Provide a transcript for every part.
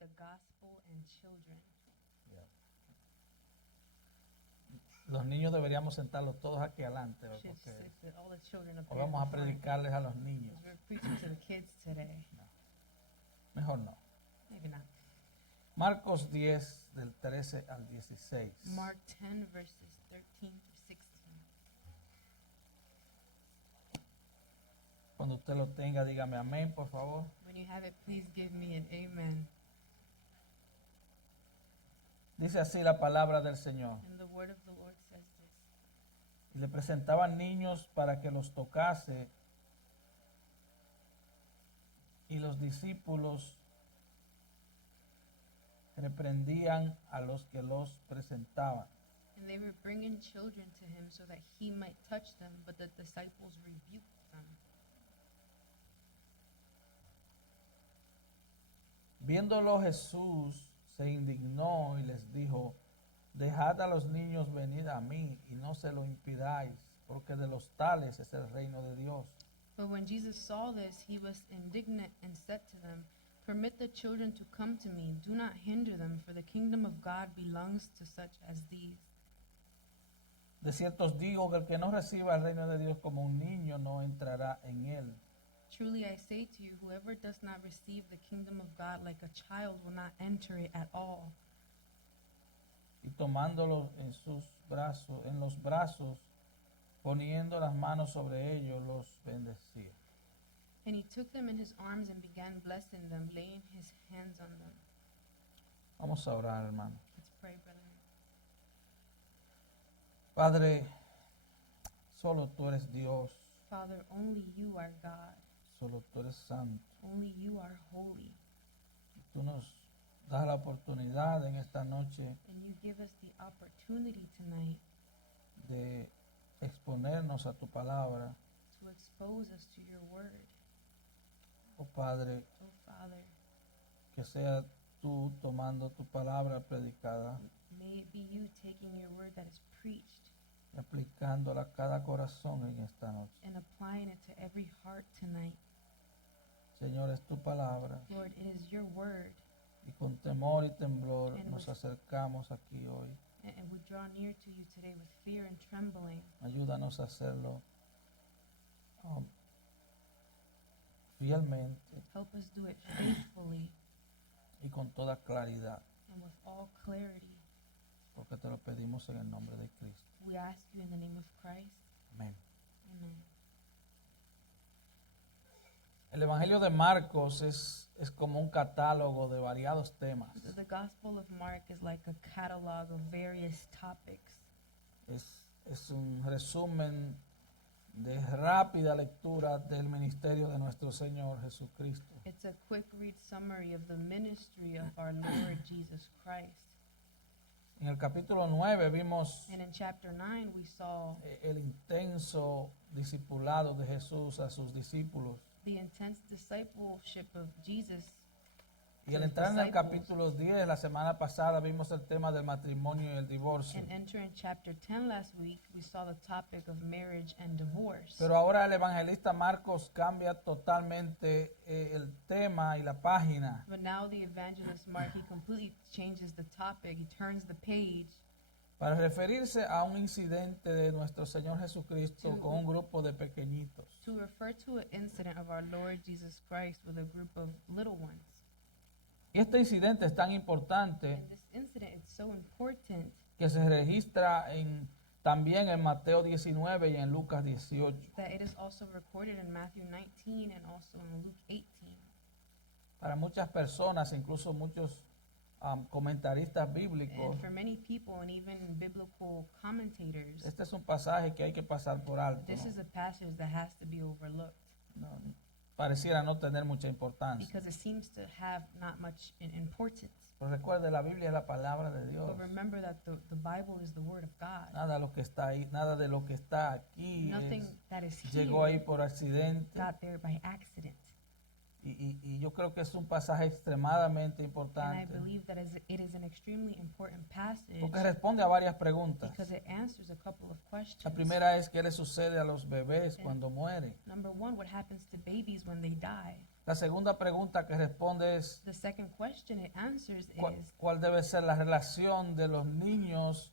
the gospel and children. Los niños deberíamos sentarlos todos aquí adelante, Should porque sit with all the children up o here in vamos a the front, predicarles a los niños. 'cause we're preaching to the kids today. Mejor no. Maybe not. Marcos 10, del 13 al 16. Mark 10, verses 13 through 16. Cuando usted lo tenga, dígame amén, por favor. When you have it, please give me an amen. Dice así la palabra del Señor. And the word of the Lord says this. Y le presentaban niños para que los tocase, y los discípulos reprendían a los que los presentaban. And they were bringing children to him so that he might touch them, but the disciples rebuked them. Viéndolo Jesús se indignó y les dijo: dejad a los niños venir a mí y no se lo impidáis, porque de los tales es el reino de Dios. But when Jesus saw this, he was indignant and said to them, permit the children to come to me. Do not hinder them, for the kingdom of God belongs to such as these. De cierto os digo que el que no reciba el reino de Dios como un niño no entrará en él. Truly I say to you, whoever does not receive the kingdom of God like a child will not enter it at all. Y tomándolo en los brazos, poniendo las manos sobre ellos, los bendecía. And he took them in his arms and began blessing them, laying his hands on them. Vamos a orar, hermano. Let's pray, brethren. Padre, solo tú eres Dios, Father, only you are God. solo tú eres santo. Only you are holy. Tú nos das la oportunidad en esta noche And you give us the opportunity tonight de exponernos a tu palabra. to expose us to your word. Oh Padre, Oh, Father, que sea tú tomando tu palabra predicada may it be you taking your word that is preached y aplicándola a cada corazón en esta noche. and applying it to every heart tonight. Señor, es tu palabra Lord, it is your word, y con temor y temblor And nos with- acercamos aquí hoy. and we draw near to you today with fear and trembling. Ayúdanos a hacerlo fielmente Help us do it faithfully y con toda claridad, and with all clarity. porque te lo pedimos en el nombre de Cristo. We ask you in the name of Christ. Amén. Amen. El Evangelio de Marcos es como un catálogo de variados temas. The Gospel of Mark is like a catalog of various topics. Es un resumen de rápida lectura del ministerio de nuestro Señor Jesucristo. It's a quick read summary of the ministry of our Lord Jesus Christ. En el capítulo 9 vimos And in chapter 9, we saw el intenso discipulado de Jesús a sus discípulos. the intense discipleship of Jesus. Y al entrar en el capítulo 10, la semana pasada vimos el tema del matrimonio y el divorcio. And entering chapter 10 last week, we saw the topic of marriage and divorce. Pero ahora el evangelista Marcos cambia totalmente el tema y la página. But now the evangelist Mark, he completely changes the topic. He turns the page Para referirse a un incidente de nuestro Señor Jesucristo con un grupo de pequeñitos. to refer to an incident of our Lord Jesus Christ with a group of little ones. Y este incidente es tan importante And this incident is so important que se registra también en Mateo 19 y en Lucas 18. that it is also recorded in Matthew 19 and also in Luke 18. Para muchas personas, incluso muchos comentaristas bíblicos, And for many people and even biblical commentators, este es un pasaje que hay que pasar por alto. this ¿No? is a passage that has to be overlooked No, pareciera no tener mucha importancia. because it seems to have not much importance. Pero recuerde, la Biblia es la palabra de Dios. But remember that the Bible is the Word of God. Nada de lo que está ahí, nada de lo que está aquí Nothing that is llegó ahí here por accidente. got there by accident. Y yo creo que es un pasaje extremadamente And I importante believe that it is an extremely important passage porque responde a varias preguntas. because it answers a couple of questions. La primera es: ¿qué le sucede a los bebés cuando mueren? Number one, what happens to babies when they die? La segunda pregunta que responde es, The second question it answers ¿cuál, is, cuál debe ser la relación de los niños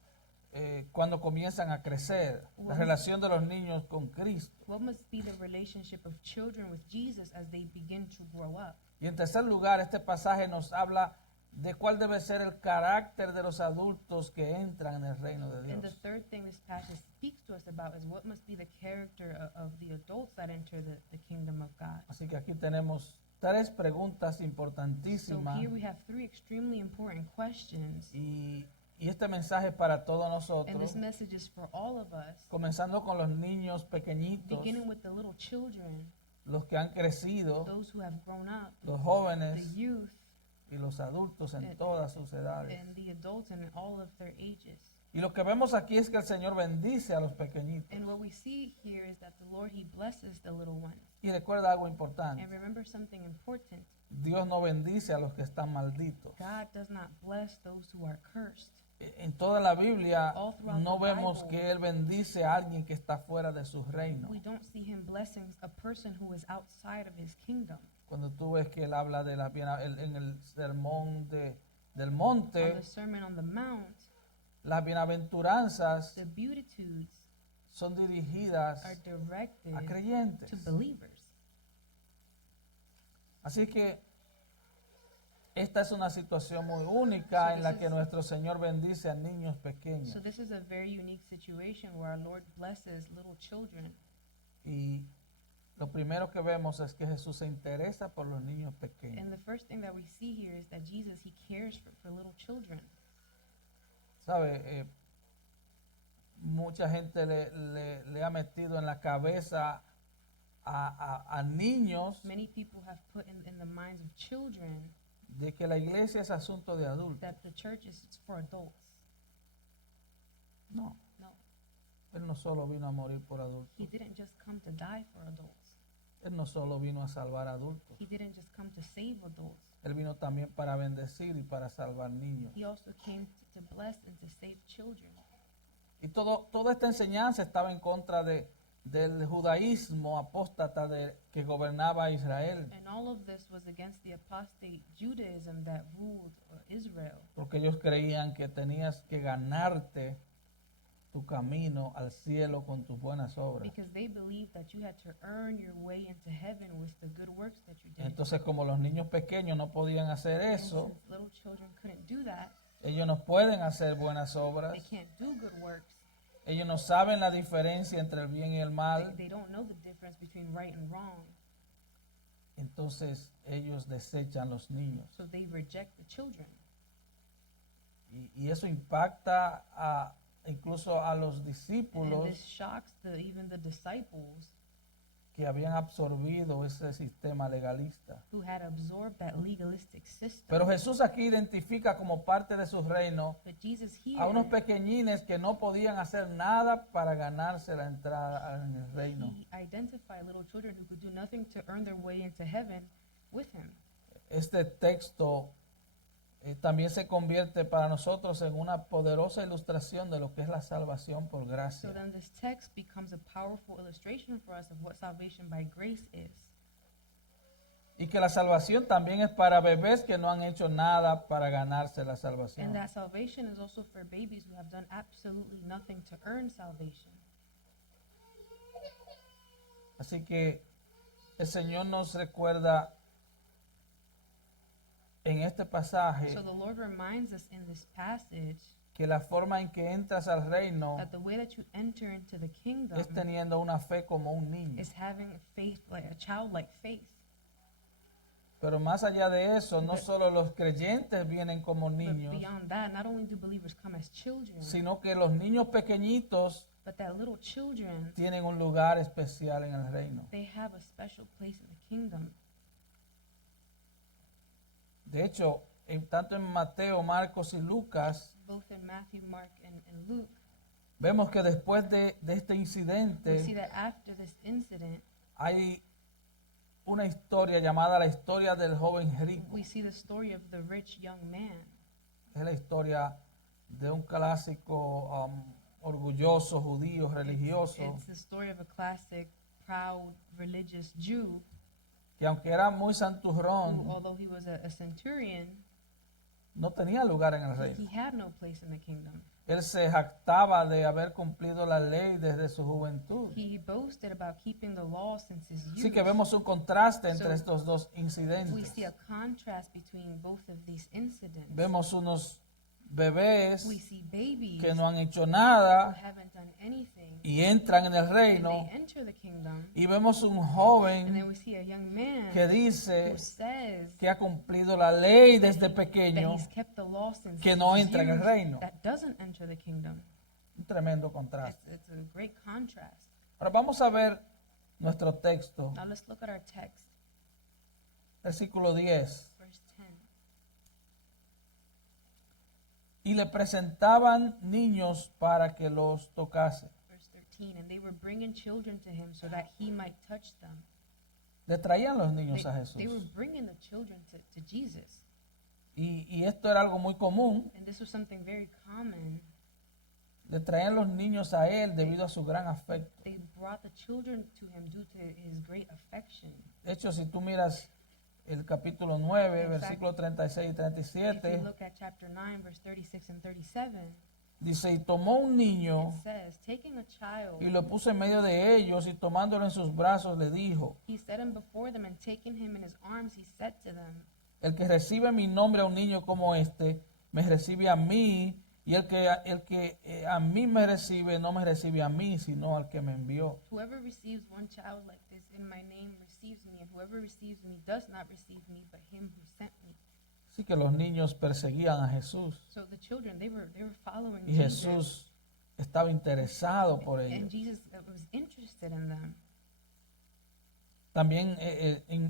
cuando comienzan a crecer? La relación de los niños con Cristo. what must be the relationship of children with Jesus as they begin to grow up? Y en tercer lugar, este pasaje nos habla de cuál debe ser el carácter de los adultos que entran en el reino de And the Dios. third thing this passage speaks to us about is what must be the character of the adults that enter the kingdom of God. Así que aquí tenemos tres preguntas So importantísimas here we have three extremely important questions, y este mensaje es para todos and nosotros, this message is for all of us, comenzando con los niños pequeñitos, beginning with the little children, los que han crecido, those who have grown up, los the jóvenes youth, y los adultos en todas sus edades. and the adults in all of their ages. Y lo que vemos aquí es que el Señor bendice a los pequeñitos. And what we see here is that the Lord, He blesses the little ones. Y recuerda algo importante, And remember something important. Dios no bendice a los que están malditos. God does not bless those who are cursed. En toda la Biblia All throughout no the vemos Bible, que Él bendice a alguien que está fuera de su reino. We don't see Him blessing a person who is outside of His kingdom. Cuando tú ves que Él habla de en el sermón del On monte, the Sermon on the Mount, las bienaventuranzas the Beatitudes son dirigidas are directed a creyentes. to believers. Así que esta es una situación muy única So en la this que is- nuestro Señor bendice a niños pequeños. So this is a very unique situation where our Lord blesses little children. Y lo primero que vemos es que Jesús se interesa por los niños And pequeños. the first thing that we see here is that Jesus, He cares for little children. ¿Sabe? Mucha gente le ha metido en la cabeza a niños Many people have put in the minds of children de que la iglesia es asunto de adultos. that the church is for adults. No, No, Él no solo vino a morir por adultos. He didn't just come to die for adults. Él no solo vino a salvar adultos. He didn't just come to save adults. Él vino también para bendecir y para salvar niños. He also came to bless and to save children. Y toda esta enseñanza estaba en contra del judaísmo apóstata que gobernaba Israel. And all of this was against the apostate Judaism that ruled Israel. Porque ellos creían que tenías que ganarte tu camino al cielo con tus buenas obras. Because they believed that you had to earn your way into heaven with the good works that you did. Entonces, como los niños pequeños no podían hacer And eso, since little children couldn't do that, ellos no pueden hacer buenas obras, they can't do good works. ellos no saben la diferencia entre el bien y el They, mal, they don't know the difference between right and wrong. entonces ellos desechan los niños. So they reject the children. Y eso impacta incluso a los And discípulos this shocks even the disciples que habían absorbido ese sistema legalista. who had absorbed that legalistic system. Pero Jesús aquí identifica como parte de su reino But Jesus a unos here, pequeñines que no podían hacer nada para ganarse la entrada en el reino. He identified little children who could do nothing to earn their way into heaven with Him. Este texto también se convierte para nosotros en una poderosa ilustración de lo que es la salvación por So gracia. then this text becomes a powerful illustration for us of what salvation by grace is. Y que la salvación también es para bebés que no han hecho nada para ganarse la And salvación. that salvation is also for babies who have done absolutely nothing to earn salvation. Así que el Señor nos recuerda en este pasaje So the Lord reminds us in this passage que la forma en que entras al reino that the way that you enter into the kingdom es teniendo una fe como un niño. is having faith, like a childlike faith. Pero más allá de eso, no solo los creyentes vienen como But niños, beyond that, not only do believers come as children, sino que los niños pequeñitos but that little children, tienen un lugar especial en el reino. they have a special place in the kingdom. De hecho, tanto en Mateo, Marcos y Lucas, Both in Matthew, Mark, and Luke, vemos que después de este we see incidente that after this incident, hay una historia llamada la historia del joven rico. we see the story of the rich young man. Es la historia de un clásico orgulloso, judío, religioso, It's the story of a classic, proud, religious Jew que que aunque era muy who, santurrón, although he was a centurion, no tenía lugar en el he reino. had no place in the kingdom. Él se jactaba de haber cumplido la ley desde su juventud. He boasted about keeping the law since his Así youth. que vemos un contraste entre So, estos dos We incidentes. see a contrast between both of these incidents. Vemos unos bebés We see babies que no han hecho who nada haven't done anything, y entran en el and reino. they enter the kingdom, Y vemos un and joven then we see a young man que dice who says que ha cumplido la ley that desde that pequeño. he's kept the law since que no his entra en el youth, reino. that doesn't enter the kingdom. Un tremendo contraste. It's a great contrast. Ahora vamos a ver nuestro texto, Now let's look at our text, versículo 10. verse 10. Y le presentaban niños para que los tocase. Verse 13, and they were bringing children to him so that he might touch them. Le traían los niños a They were Jesús. bringing the children to Jesus. Y esto era algo muy común. And this was something very common. Le traían los niños a él debido a su gran afecto. They brought the children to him due to his great affection. De hecho, si tú miras el capítulo 9, In versículos 36 y If 37, you look at chapter 9, verse 36 and 37, dice, y tomó un niño it says, taking a child, y lo puso en medio de ellos y tomándolo en sus brazos le dijo, he set him before them, and taking him in his arms, he said to them, el que recibe mi nombre a un niño como este, me recibe a mí, y el que a mí me recibe, no me recibe a mí, sino al que me envió. whoever receives one child like this in my name receives me, and whoever receives me does not receive me, but him who sent me. Así que los niños perseguían a Jesús, So the children, they were following y Jesus, Jesús estaba interesado por and ellos. Jesus was interested in them. También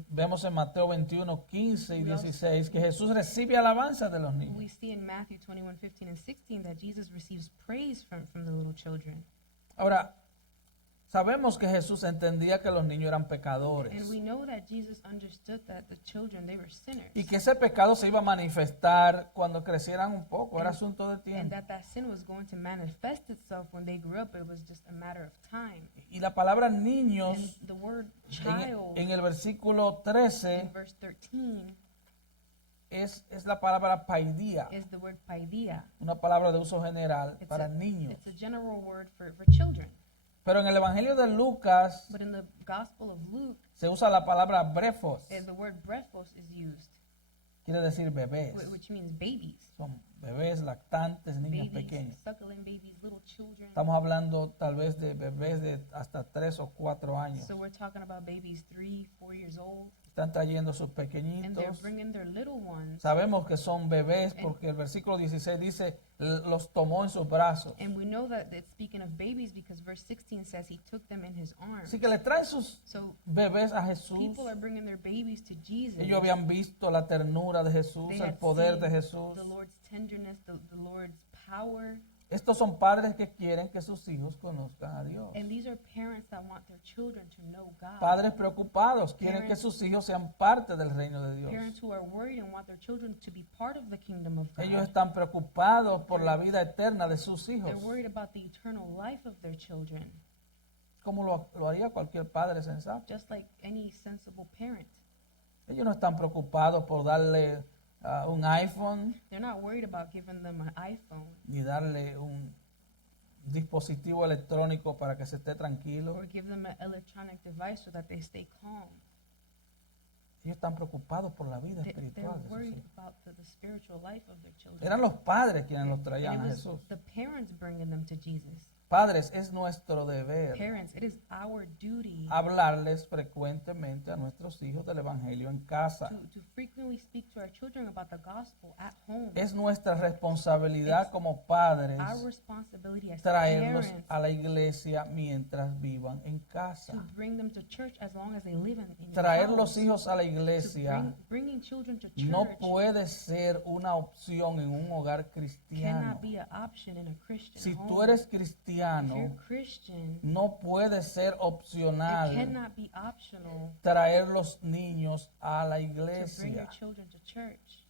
vemos en Mateo 21, 15 y 16 que Jesús recibe alabanza de los We niños. see in Matthew 21, 15 and 16 that Jesus receives praise from the little children. Ahora, sabemos que Jesús entendía que los niños eran pecadores And we know that Jesus understood that the children, they were sinners. y que ese pecado se iba a manifestar cuando crecieran un poco, era asunto de And tiempo. that sin was going to manifest itself when they grew up. It was just a matter of time. Y la palabra niños And the word en, child en el versículo 13 in verse 13 es la palabra paidía, is the word paideia. una palabra de uso general It's para a, niños. it's a general word for children. Pero en el Evangelio de Lucas But in the Gospel of Luke, se usa la palabra brefos, the word brephos is used, quiere decir bebés. which means babies. Son bebés lactantes, niños Babies, pequeños. suckling babies, little children. Estamos hablando tal vez de bebés de hasta 3 o 4 años. So we're talking about babies 3, 4 years old, Están trayendo sus and they're pequeñitos. bringing their little ones. Sabemos que son bebés porque el versículo 16 dice, los tomó en sus brazos. And we know that it's speaking of babies because verse 16 says he took them in his arms. Así que le traen sus So bebés a Jesús. people are bringing their babies to Jesus. Ellos habían visto la ternura de Jesús, They el had poder seen de Jesús. the Lord's tenderness, the Lord's power. Estos son padres que quieren que sus hijos conozcan a Dios. And these are parents that want their children to know God. Padres preocupados quieren que Parents- sus hijos sean parte del reino de Dios. Parents who are worried and want their children to be part of the kingdom of God. Ellos están preocupados por la vida eterna de sus hijos, They're worried about the eternal life of their children, como lo haría cualquier padre sensato. just like any sensible parent. Ellos no están preocupados por darle un iPhone They're not worried about giving them an iPhone ni darle un dispositivo electrónico para que se esté tranquilo. or give them an electronic device so that they stay calm. Ellos están preocupados por la vida They're espiritual de sus worried hijos. about the spiritual life of their children. Eran los padres quienes los And traían it a was Jesús. the parents bringing them to Jesus. Padres, es nuestro deber Parents, it is our duty hablarles frecuentemente a nuestros hijos del Evangelio en casa. to frequently speak to our children about the gospel at home. Es nuestra responsabilidad como padres Our responsibility as traerlos parents a la iglesia mientras vivan en to casa. bring them to church as long as they live in your Traer house. los hijos a la To iglesia bringing children to church no puede ser una opción en un hogar cristiano. cannot be an option in a Christian Si home. tú eres If you're cristiano, Christian, no puede ser it opcional cannot be optional traer los niños a la to bring your iglesia. children to church.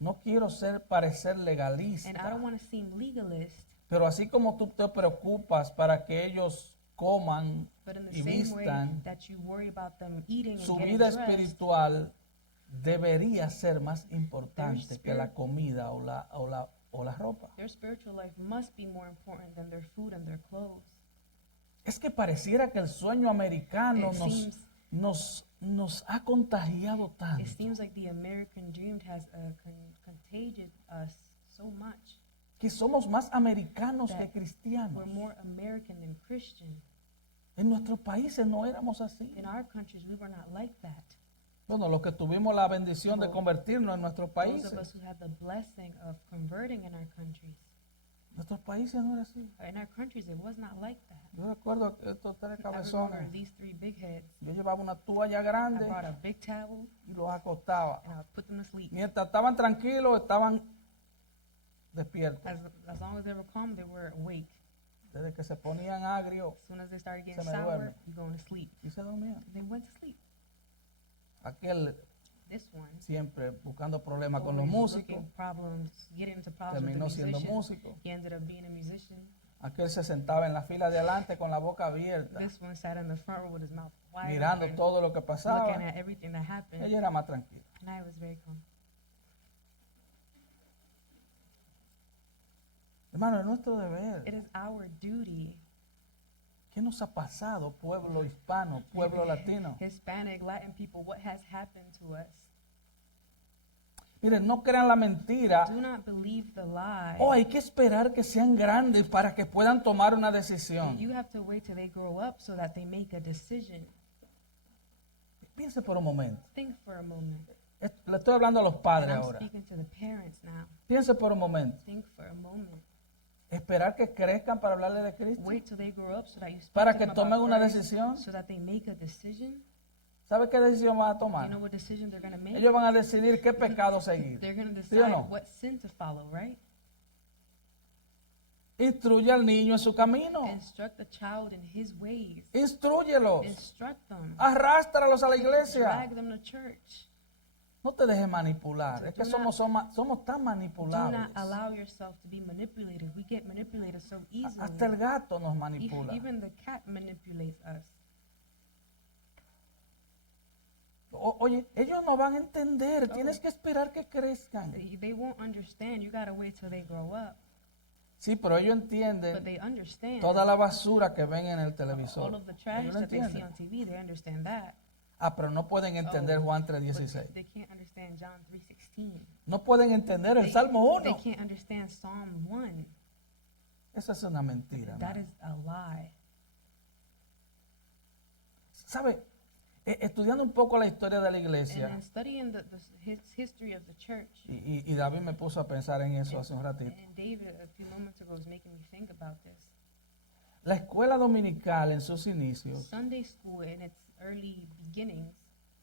No quiero parecer And I legalista, don't want to seem legalist, pero así como tú te preocupas para que ellos coman But in the y same way vistan, that you worry about them eating su and getting vida dressed, espiritual debería ser más importante que la comida o la ropa. their spiritual life must be more important than their food and their clothes. Es que pareciera que el sueño americano It nos ha contagiado It tanto seems like the American dream has contagious us so much. que somos más americanos que That cristianos. We're more American than Christian. En nuestros países no éramos así. In our countries, we were not like that. Bueno, los que tuvimos la bendición de Well, convertirnos en nuestros Those of países, us who have the blessing of converting in our countries, nuestros países no era así. in our countries, it was not like that. Yo recuerdo que estos tres I remember cabezones, these three big heads. yo llevaba una toalla I grande brought a big towel y los acostaba. and I would put them to sleep. Mientras estaban tranquilos, estaban despiertos. As long as they were calm, they were awake. Desde que se ponían agrios As soon as they started getting Se me sour, duerme. you going to sleep. y se dormían. They went to sleep. Aquel This one, siempre buscando problemas con los always músicos, looking problems, getting into problems with terminó the siendo musician. músico. He ended up being a musician. Aquel se sentaba en la fila de adelante con la boca abierta, This one sat in the front row with his mouth wide mirando open, todo lo que pasaba. looking at everything that happened. Ella era más tranquila. And I was very calm. Hermano, es nuestro deber. It is our duty, ¿Qué nos ha pasado, pueblo hispano, pueblo latino? Hispanic, Latin people, what has happened to us? Miren, no crean la mentira. Do not believe the lie. Oh, hay que esperar que sean grandes para que puedan tomar una decisión. You have to wait till they grow up so that they make a decision. Piense por un momento. Think for a moment. Le estoy hablando a los And padres I'm ahora. speaking to the parents now. Piense por un momento. Think for a moment. Esperar que crezcan para hablarle de Cristo. Wait till they grow up so that you speak Para to que them tomen about una Christ, decisión. so that they make a decision. ¿Sabe qué decisión van a You tomar? know what decision they're going to make? Ellos van a decidir qué pecado seguir. They're going to ¿Sí o decide no? what sin to follow, right? Instruye al niño en su camino. Instruct the child in his ways. Instrúyelos. Instruct them. Arrástralos a la iglesia. Drag them to church. No te dejes manipular. Es que Do somos tan Do manipulables. not allow yourself to be manipulated. We get manipulated so easily. Hasta el gato nos manipula. Even the cat manipulates us. Oye, ellos no van a entender. Tienes que esperar que crezcan. They won't understand. You gotta wait till they grow up. Sí, pero ellos But entienden they understand. toda la basura que ven en el All televisor. of the trash Ellos lo that they see entienden. on TV, they understand that. Ah, pero no pueden entender Juan But 3:16. they can't understand John 3:16. No pueden entender el Salmo They 1. can't understand Psalm 1. Esa es una mentira. That hermano. is a lie. ¿Sabe? Estudiando un poco la historia de la And iglesia, then studying the history of the church, y David me puso a pensar en eso hace un ratito. and David a few moments ago was making me think about this. La escuela dominical en sus inicios Sunday school in its early beginnings,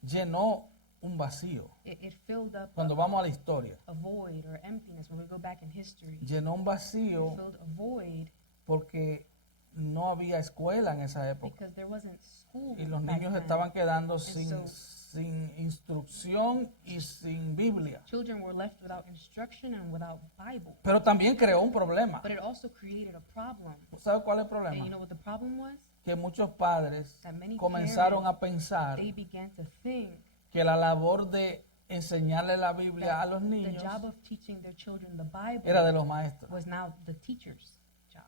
llenó un vacío. it filled up Cuando vamos a la historia, a void or emptiness when we go back in history. llenó un It vacío filled a void porque no había escuela en esa época. because there wasn't school. Y los back niños then. estaban quedando so- sin instrucción y sin Biblia. Children were left without instruction and without Bible. Pero también creó un problema. But it also created a problem. ¿Sabe cuál es el And you problema? know what the problem was? Que muchos padres That many comenzaron a pensar They began to think que la labor de enseñarle la Biblia a los the niños job of teaching their children the Bible era de los maestros. was now the teacher's job.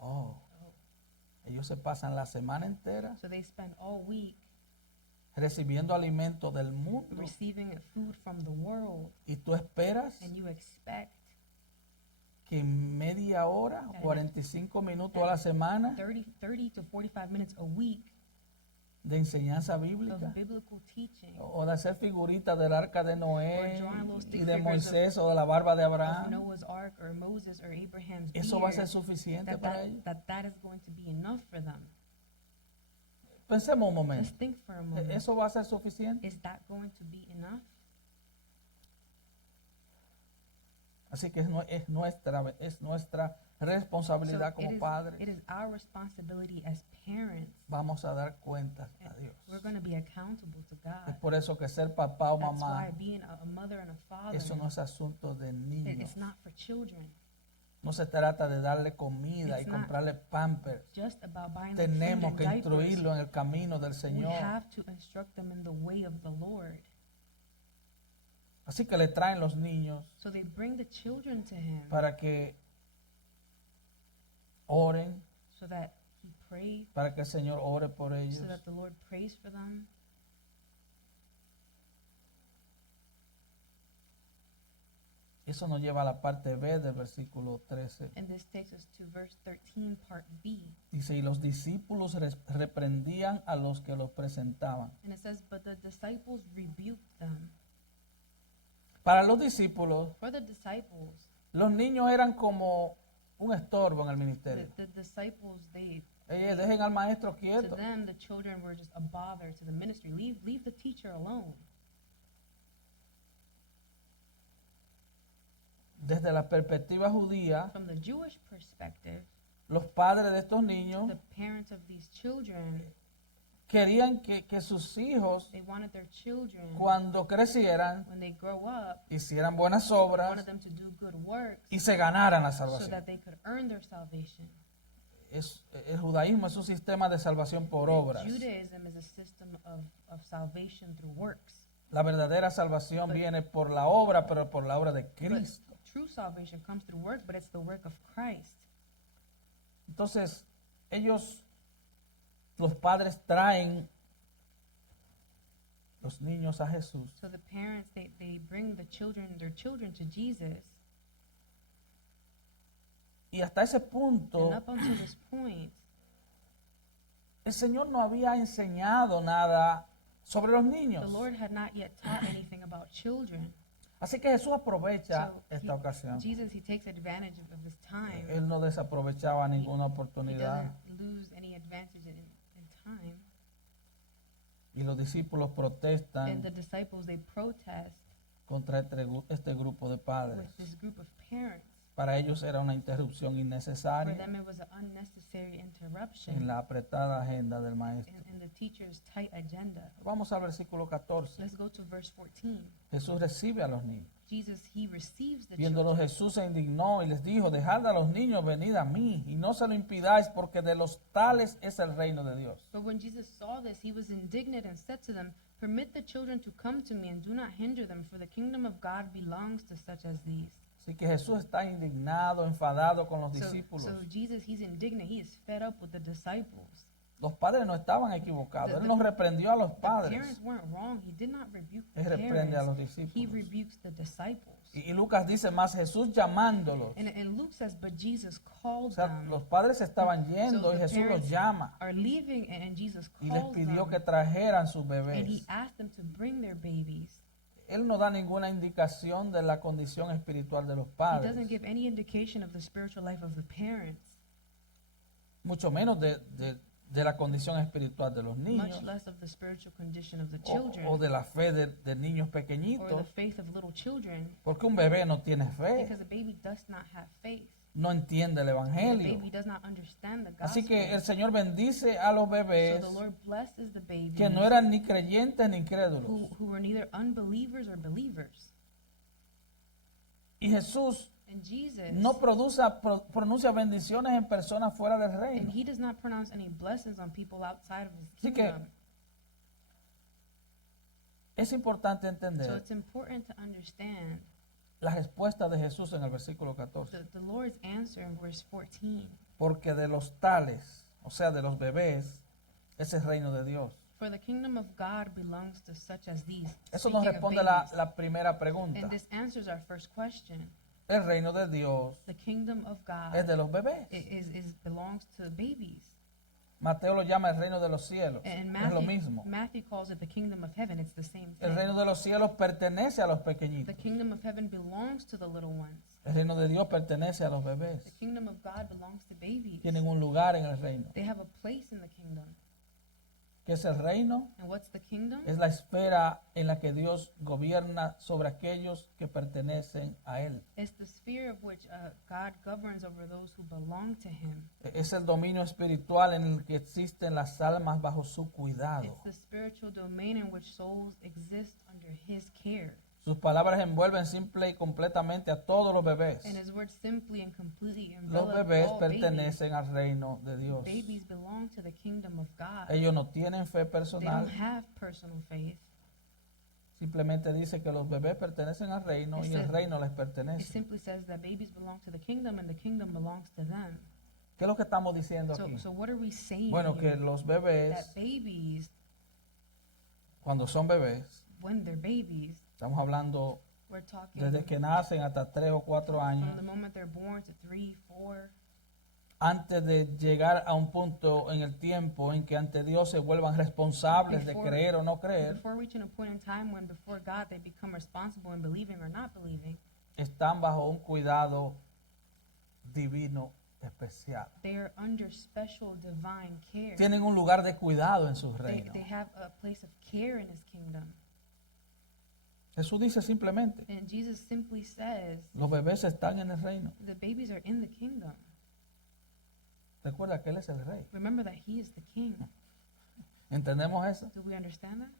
Oh, ellos se pasan la semana entera So they spend all week recibiendo alimentos del mundo receiving food from the world, y tú esperas and you expect que en media hora, 45 minutos a la semana 30 to 45 minutes a week de enseñanza of bíblica biblical teaching, o de hacer figuritas del arca de Noé Or drawing little stick y de figures Moisés o de la barba de of Abraham. Noah's Ark or Moses or Abraham's ¿Eso va a ser beard, suficiente para ellos? that is going to be enough for them. Pensemos un momento. Just think for a moment. ¿Eso va a ser suficiente? Is that going to be enough? Así que es nuestra responsabilidad como it padres. is our responsibility as parents. Vamos a dar cuentas a Dios. We're going to be accountable to Es God. por eso que ser papá o That's mamá, why being a mother and a father, eso no es asunto de niños. it's not for children. No se trata de darle comida y It's not comprarle pampers. just about buying them food Tenemos and que diapers. instruirlo en el camino del We Señor. have to instruct them in the way of the Lord. Así que le traen los niños So they bring the children to him para que oren, so that he prays, para que el Señor ore por ellos. so that the Lord prays for them. Eso nos lleva a la parte B del versículo 13. And this takes us to verse 13, part B. Dice, y los discípulos reprendían a los que los presentaban. And it says, but the disciples rebuked them. Para los discípulos, For the disciples, los niños eran como un estorbo en el the, ministerio. the disciples, they, Dejen al maestro to quieto. them, the children were just a bother to the ministry. Leave the teacher alone. Desde la perspectiva judía, From the Jewish perspective, los padres de estos niños the parents of these children, querían que sus hijos, they wanted their children, cuando crecieran, when they grow up, hicieran buenas they obras wanted them to do good works y se ganaran la so salvación. that they could earn their salvation. El judaísmo es un sistema de salvación por obras. Judaism is a system of salvation through works. La verdadera salvación viene por la obra, pero por la obra de But Cristo. true salvation comes through work, but it's the work of Christ. Entonces, los padres traen los niños a Jesús. So the parents, they bring their children to Jesus. Y hasta ese And punto, up until this point, el Señor no había enseñado nada sobre los the niños. Lord had not yet taught anything about children. Así que Jesús aprovecha So esta ocasión. Jesus, he takes advantage of this time. Él no desaprovechaba ninguna He oportunidad. doesn't lose any advantage in time. Y los discípulos And protestan the disciples, they protest contra este grupo de padres. with this group of parents. Para ellos era una interrupción For innecesaria them, it was an unnecessary en interruption la apretada agenda del maestro. in the teacher's tight agenda. Vamos al versículo 14. Let's go to verse 14. Jesús recibe a los niños. Jesus, he receives the Viéndolo children. Jesús se indignó y les dijo, dejad a los niños, venid a mí, y no se lo impidáis, porque de los tales es el reino de Dios. But when Jesus saw this, he was indignant and said to them, permit the children to come to me and do not hinder them, for the kingdom of God belongs to such as these. Así que Jesús está indignado, enfadado con los So discípulos. Jesus, he's indignant. He is fed up with the disciples. Los padres no estaban equivocados. The- Él nos reprendió a los The padres. parents weren't wrong. He did not rebuke the Él reprende a los parents. He discípulos. rebukes the disciples. Y Lucas dice más, Jesús llamándolos. And Luke says, but Jesus O called sea, them. los padres estaban yendo So y the Jesús los parents llama are leaving, and Jesus y les calls pidió them. que trajeran sus And bebés. he asked them to bring their babies. Él no da ninguna indicación de la condición espiritual de los He padres, doesn't give any indication of the spiritual life of the parents, mucho menos de la condición espiritual de los niños much less of the spiritual condition of the o children de la fe de niños or the pequeñitos, faith of little children, porque un bebé no tiene fe, because a baby does not have faith. no entiende el The evangelio. baby does not understand the Así gospel. que el Señor bendice a los bebés So the Lord blesses the babies que no eran ni creyentes ni incrédulos. who were neither unbelievers or believers. Y Jesús And Jesus, no pronuncia bendiciones en personas fuera del and reino. he does not pronounce any blessings on people outside of his Así que kingdom. es importante So entender it's important to understand la respuesta de Jesús en el versículo 14. the Lord's answer in verse 14. Porque de los tales, o sea, de los bebés, es el reino de Dios. For the kingdom of God belongs to such as these. Eso nos Speaking of responde babies. la primera pregunta. And this answers our first question. El reino de Dios The kingdom of God es de los bebés. belongs to babies. Mateo lo llama el reino de los cielos. And Es lo mismo. Matthew calls it the kingdom of heaven. It's the same thing. El reino de los cielos pertenece a los The pequeñitos. kingdom of heaven belongs to the little ones. El reino de Dios pertenece a los bebés. The kingdom of God belongs to babies. Tienen un lugar en el reino. They have a place in the kingdom. ¿Qué es el reino? And what's the kingdom? Es la esfera en la que Dios gobierna sobre aquellos que pertenecen a Él. It's the sphere of which God governs over those who belong to him. Es el dominio espiritual en el que existen las almas bajo su cuidado. It's the spiritual domain in which souls exist under his care. Sus sus palabras envuelven simple y completamente a todos los bebés. And his words simply and completely Los envelop bebés all babies. pertenecen al reino de Dios. Babies belong to the kingdom of God. Ellos no tienen fe They personal, don't have personal faith. simplemente dice que los bebés pertenecen al reino y el reino les It pertenece. simply says that babies belong to the kingdom and the kingdom belongs to them. ¿Qué es lo que estamos diciendo aquí? So what are we saying Bueno, que here? los That bebés, babies, cuando son bebés, when they're babies, estamos hablando we're talking desde que nacen hasta 3 o 4 años, from the moment they're born to 3, 4, antes de llegar a un punto en el tiempo en que ante Dios se vuelvan responsables de Before- creer o no creer, before reaching a point in time when before God they become responsible in believing or not believing. están bajo un cuidado divino especial. They are under special divine care. Tienen un lugar de cuidado en su They reino. have a place of care in his kingdom. Jesús dice simplemente, And Jesus simply says, los bebés están en el reino. the babies are in the kingdom. Recuerda que Él es el rey. Remember that he is the king. ¿Entendemos eso? Do we understand that?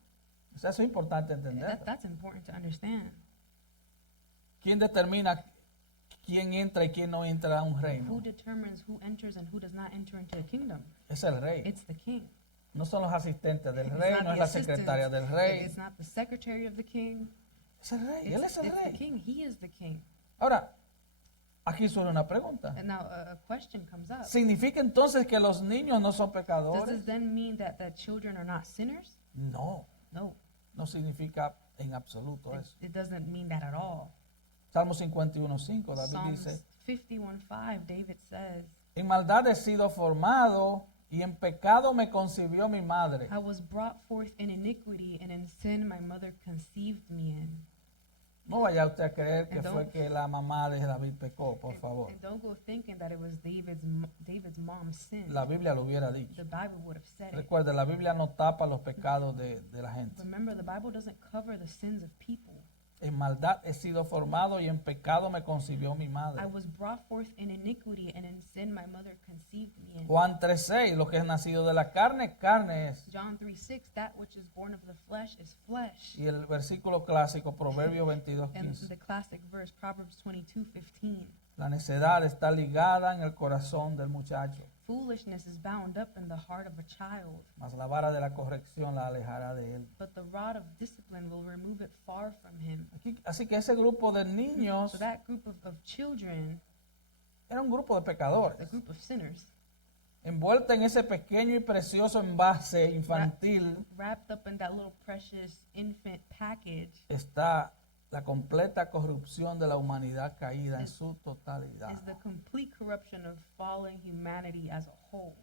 O sea, eso es importante entender. That's important to understand. ¿Quién determina quién entra y quién no entra a un Who reino? determines who enters and who does not enter into a kingdom? Es el rey. It's the king. No son los asistentes del It's rey, not no es the la assistants. secretaria del rey. It's not the secretary of the king. Es el rey, Él es el It's the rey. king. He is the king. Ahora, aquí surge una pregunta. And now a question comes up. ¿Significa entonces que los niños no son Does pecadores? this then mean that children are not sinners? No, No, no significa en absoluto eso. it doesn't mean that at all. Salmo 51:5, David Psalms dice, 51:5, David says, en maldad he sido formado y en pecado me concibió mi madre. I was brought forth in iniquity, and in sin my mother conceived me in. No vaya usted a creer que And fue don't- que la mamá de David pecó, por favor. And don't go thinking that it was David's mom's sin. La Biblia lo hubiera dicho. The Bible would have said it. Recuerde, la Biblia no tapa los pecados de la gente. Remember, the Bible doesn't cover the sins of people. En maldad he sido formado y en pecado me concibió mi I madre. was brought forth in iniquity, and in sin my mother conceived me in. Juan 3:6, lo que es nacido de la carne, carne es. John 3:6, that which is born of the flesh is flesh. Y el versículo clásico, Proverbios And 22:15. the classic verse, Proverbs 22:15. La necedad está ligada en el corazón del muchacho, Foolishness is bound up in the heart of a child, mas la vara de la corrección la alejará de él. but the rod of discipline will remove it far from him. Así que ese grupo de niños So that group of children, era un grupo de the pecadores, group of sinners, envuelta en ese pequeño y precioso envase infantil wrapped up in that little precious infant package, está la completa corrupción de la humanidad caída en su totalidad. is the complete corruption of fallen humanity as a whole.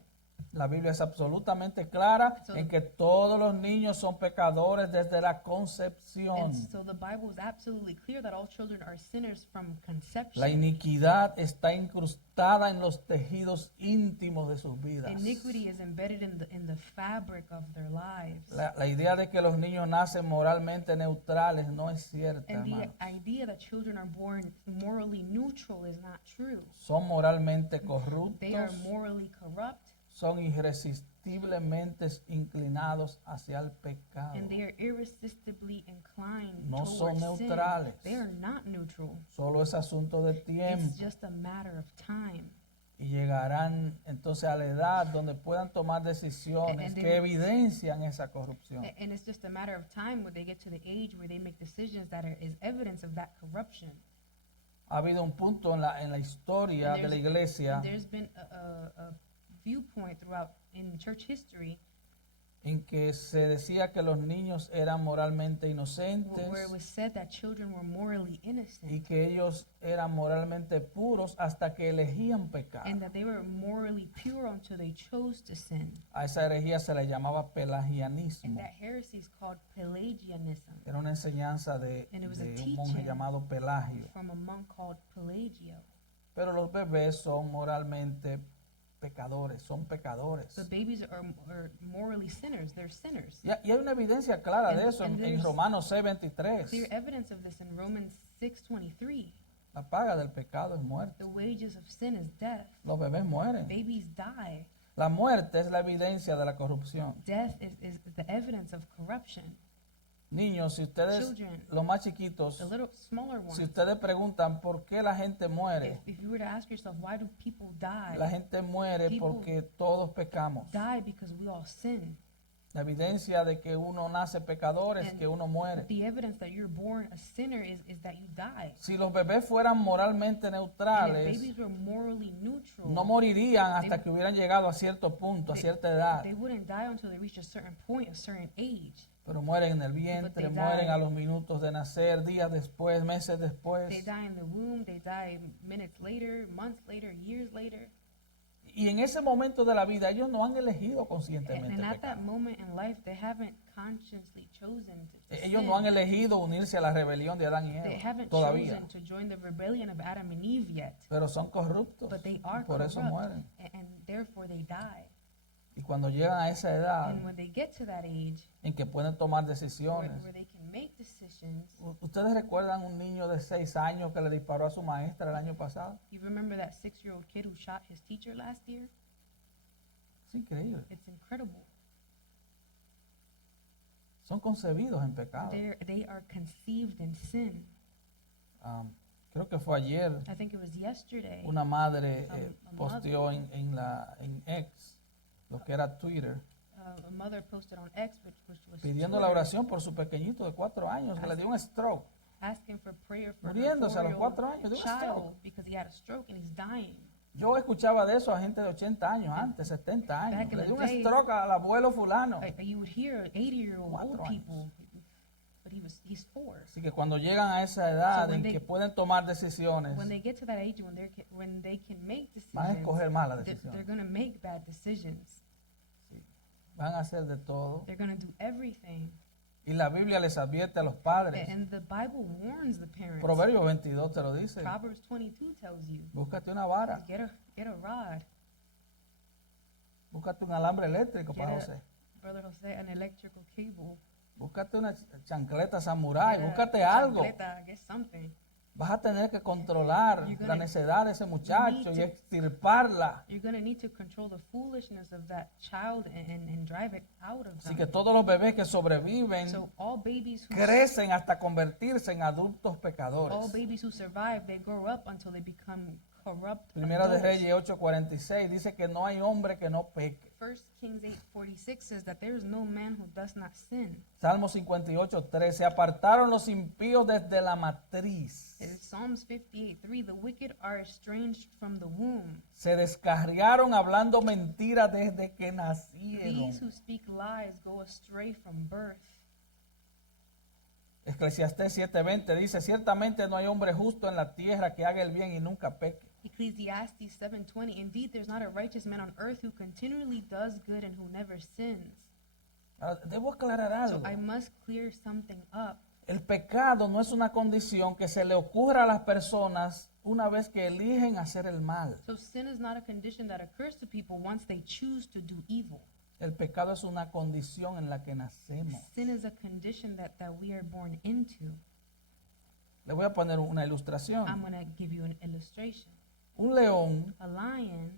La Biblia es absolutamente clara en que todos los niños son pecadores desde la concepción. And so the Bible is absolutely clear that all children are sinners from La conception. iniquidad está incrustada en los tejidos íntimos de sus vidas. Iniquity is embedded in the fabric of their lives. La idea de que los niños nacen moralmente neutrales no es cierta, And the hermanos. idea that children are born morally neutral is not true. Son moralmente They are corruptos, morally corrupt, son irresistiblemente inclinados hacia el pecado. and they are irresistibly inclined No son towards sin. neutrales. They are not neutral. Solo es asunto de tiempo. It's just a matter of time. Y llegarán entonces a la edad donde puedan tomar decisiones And they- que evidencian esa corrupción. And it's just a matter of time when they get to the age where they make decisions that is evidence of that corruption. Ha habido un punto en la historia And de la there's- iglesia And there's been a viewpoint throughout in church history en que se decía que los niños eran moralmente inocentes where it was said that children were morally y innocent que ellos eran moralmente puros hasta que elegían pecar. and that they were morally pure until they chose to sin. A esa herejía se le llamaba And pelagianismo. that heresy is called Pelagianism, Era una enseñanza de And it was a un monje teaching. llamado Pelagio. from a monk called Pelagio. Pero los bebés son moralmente pecadores, son pecadores. The babies are morally sinners. They're sinners. Y hay una evidencia clara de And- eso and en there's Romanos 6:23. Clear evidence of this in Romans 6:23. La paga del pecado es muerte. The wages of sin is death. Los bebés mueren. Babies die. La muerte es la evidencia de la corrupción. Death is the evidence of corruption. Niños, si ustedes, Children, los más chiquitos, the little smaller ones. si ustedes preguntan por qué la gente muere, If you were to ask yourself, why do people die? la gente muere People porque todos pecamos. Die because we all sin. La evidencia de que uno nace pecador es And que uno muere. The evidence that you're born a sinner is that you die. Si los bebés fueran moralmente And if neutrales, babies were morally neutral, no morirían hasta que hubieran llegado a cierto punto, a cierta edad. they wouldn't die until they reach a certain point, a certain age. Pero mueren en el vientre, they mueren die. a los minutos de nacer, días después, meses después. They die in the womb, they die minutes later, months later, years later. Y en ese momento de la vida ellos no han elegido And conscientemente at that pecar. moment in life, they haven't consciously chosen to Ellos sin. no han elegido unirse a la rebelión de Adán y They Eva haven't todavía, chosen to join the rebellion of Adam and Eve yet. pero son corruptos But they y are por eso corrupt, mueren. and therefore they die. Y cuando llegan a esa edad And when they get to that age, en que pueden tomar decisiones, where they can make decisions, ¿ustedes recuerdan un niño de 6 años que le disparó a su maestra el año pasado? you remember that 6-year-old kid who shot his teacher last year? Es increíble. It's incredible. Son concebidos en pecado. They are conceived in sin. Creo que fue ayer, I think it was yesterday. una madre A posteó en X, lo que era Twitter, A mother posted on X, which was pidiendo la Twitter, oración por su pequeñito de 4 años que le dio un stroke, asking for prayer for her muriéndose a los 4-year-old 4 años de un child stroke. because he had a stroke and he's dying. Yo escuchaba de eso a gente de 80 años antes, 70 Back años. in Le the dio un day, stroke al abuelo fulano. You would hear 80-year-old 4 old años. people, but he's 4. Así que cuando llegan a esa edad So when en they- que pueden tomar decisiones, When they get to that age when they can make van a decisions, escoger malas they're decisiones. going to make bad decisions. Van a hacer de todo. They're going to do everything. Y la Biblia les advierte a los padres. And the Bible warns the parents. Proverbios 22 te lo dice. Proverbs 22 tells you, Búscate una vara, get a rod. búscate un alambre eléctrico Get para a- José. Brother Jose, an electrical cable. Búscate una chancleta samurái, Get a búscate algo. chancleta, get something. Vas a tener que controlar You're la gonna- necedad de ese muchacho need y to- extirparla. You're going to need to control the foolishness of that child and drive it out of Así them. que todos los bebés que sobreviven So all babies crecen hasta convertirse en adultos all pecadores. babies who survive, they grow up until they become corrupt Primera de adults. Reyes 8:46 dice que no hay hombre que no peque. 1 Kings 8:46 says that there is no man who does not sin. Salmo 58:3 se apartaron los impíos desde la matriz. It is Psalms 58:3, the wicked are estranged from the womb. Se descarriaron hablando mentiras desde que These nacieron. who speak lies go astray from birth. Eclesiastés 7:20 dice, ciertamente no hay hombre justo en la tierra que haga el bien y nunca peque. Ecclesiastes 7:20, indeed there's not a righteous man on earth who continually does good and who never sins. Ahora, debo aclarar So algo. I must clear something up. El pecado no es una condición que se le ocurra a las personas una vez que eligen hacer el mal. So sin is not a condition that occurs to people once they choose to do evil. El pecado es una condición en la que nacemos. Sin is a condition that we are born into. Le voy a poner una ilustración. I'm going to give you an illustration. Un león A lion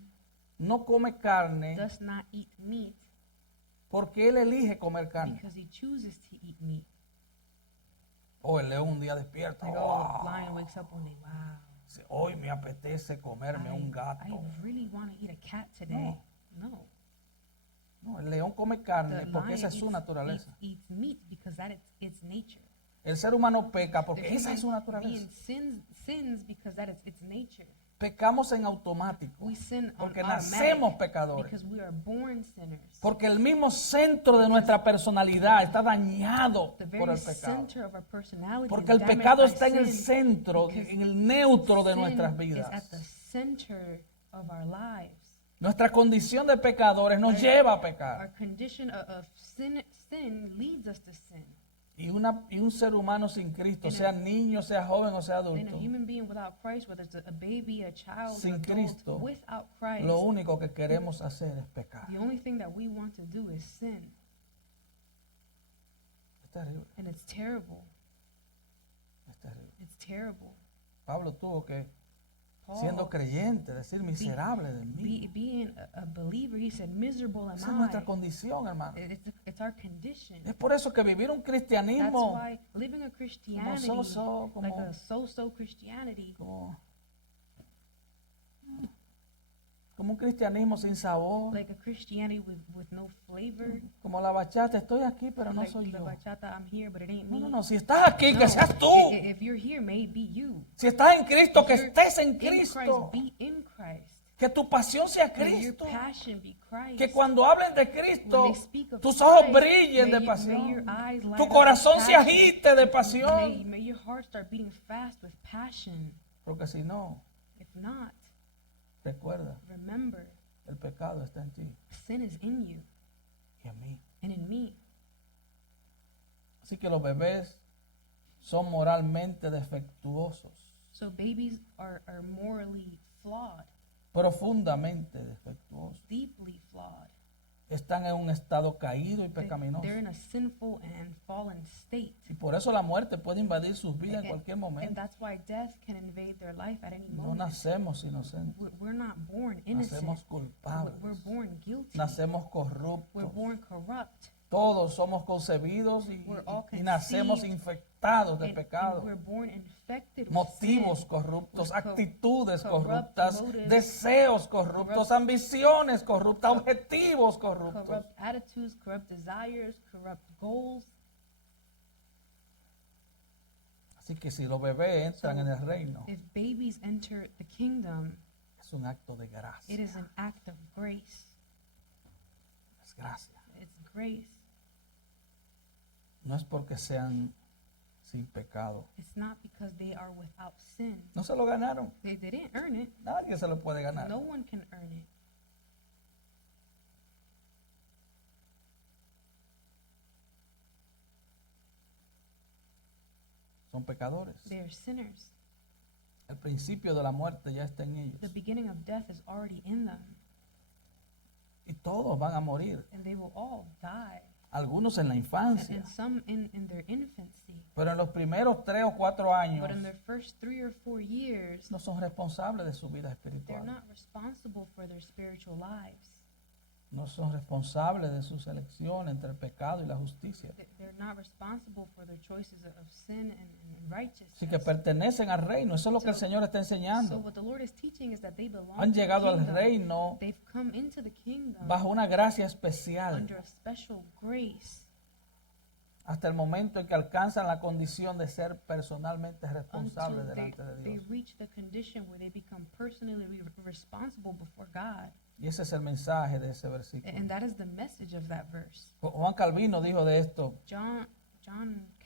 no come carne does not eat meat porque él elige comer carne. because he chooses to eat meat. O el león un día despierta. Like, "Wow, lion wakes up one day, wow, dice, hoy me apetece comerme un gato. I really want to eat a cat today. No. No, el león come The carne porque lion esa es su naturaleza. eats meat because that is its nature. El ser humano peca The porque esa es su human naturaleza. being sins because that is its nature. Pecamos en automático We sin on porque automatic nacemos pecadores. because we are born sinners. Porque el mismo centro de nuestra personalidad está dañado The por very el pecado. center of our personality Porque is el damaged pecado by está en el sin centro, because en el neutro de sin nuestras is vidas. at the center of our lives. Nuestra condición de pecadores nos lleva a Our pecar. condition of sin leads us to sin. Y un ser humano sin Cristo, sea niño, sea joven o sea And a adulto, human being without Christ, whether it's a baby, a child, Sin an adult, Cristo, without Christ, lo único que queremos hacer es pecar. the only thing that we want to do is sin. Es terrible, And it's terrible. es terrible. It's terrible. Pablo tuvo que siendo Paul, creyente, decir miserable de mí. being a believer, he said, miserable Esa es am nuestra I. condición, hermano. It's our condition. Es por eso que vivir un That's cristianismo why living a Christianity, so-so, like como- a so-so Christianity, como un cristianismo sin sabor, like a Christianity with no flavor, como la bachata, estoy aquí pero no like soy the yo. bachata, I'm here, but it ain't No, me. no, no, si estás aquí, que No, seas tú. If you're here, may it be you. Si estás en Cristo, If que you're estés en in Christ, Cristo. be in Christ. Que tu pasión sea May your Cristo. passion be Christ. Que cuando hablen de When Cristo, they speak of tus ojos Christ, brillen de may pasión. your eyes light Tu up corazón with se passion. agite de pasión. May your heart start beating fast with passion. Porque si no, If not, recuerda, remember, el pecado está en ti sin is in you y en mí. and in me. Así que los bebés son moralmente defectuosos, So babies are morally flawed, profundamente defectuosos. deeply flawed. Están en un estado caído y They're pecaminoso. in a sinful and fallen state. Y por eso la muerte puede invadir sus vidas en cualquier And momento. that's why death can invade their life at any No moment. nacemos inocentes, We're not born innocent. nacemos culpables, We're born guilty. nacemos We're corruptos. born corrupt. Todos somos concebidos We're all y nacemos conceived infectados de And pecado. we're born infected with Motivos sin, corruptos, with actitudes corrupt corruptas, motives, deseos corruptos, ambiciones corruptas, objetivos corruptos. corrupt attitudes, corrupt desires, corrupt goals. Así que si los bebés entran en el reino, If babies enter the kingdom, es un acto de it gracia. is an act of grace. Es gracia. It's grace. No es porque sean sin pecado. It's not because they are without sin. No se lo ganaron. They didn't earn it. Nadie se lo puede ganar. No one can earn it. Son pecadores. They are sinners. El principio de la muerte ya está en ellos. The beginning of death is already in them, Y todos van a morir. and they will all die. Algunos en la infancia. And some in their infancy. Pero en los primeros 3 o 4 años But in their first 3 or 4 years, no son responsables de su vida they're espiritual. not responsible for their spiritual lives. No son responsables de su selección entre el pecado y la justicia. They're not responsible for their choices of sin and righteousness. Así que pertenecen al reino. Eso es lo que el Señor está So enseñando. what the Lord is teaching is that they belong Han to the llegado al kingdom. reino They've come into the kingdom bajo una gracia especial under a special grace hasta el momento en que alcanzan la condición de ser personalmente responsables until delante de they Dios. reach the condition where they become personally responsible before God. Y ese es el mensaje de ese versículo. And that is the message of that verse. Juan Calvino dijo de esto: John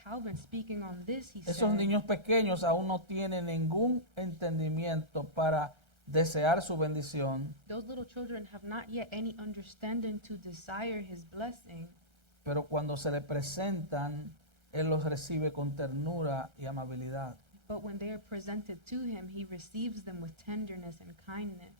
Calvin speaking on this, he esos said, niños pequeños aún no tienen ningún entendimiento para desear su bendición, those little children have not yet any understanding to desire his blessing, pero cuando se le presentan, Él los recibe con ternura y amabilidad. but when they are presented to him, he receives them with tenderness and kindness.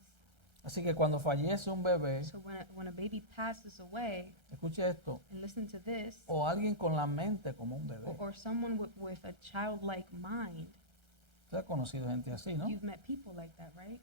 Así que cuando fallece un bebé, So when a baby passes away, escuche esto, and listen to this, o alguien con la mente como un bebé. or someone with a childlike mind, Usted ha conocido gente así, ¿no? you've met people like that, right?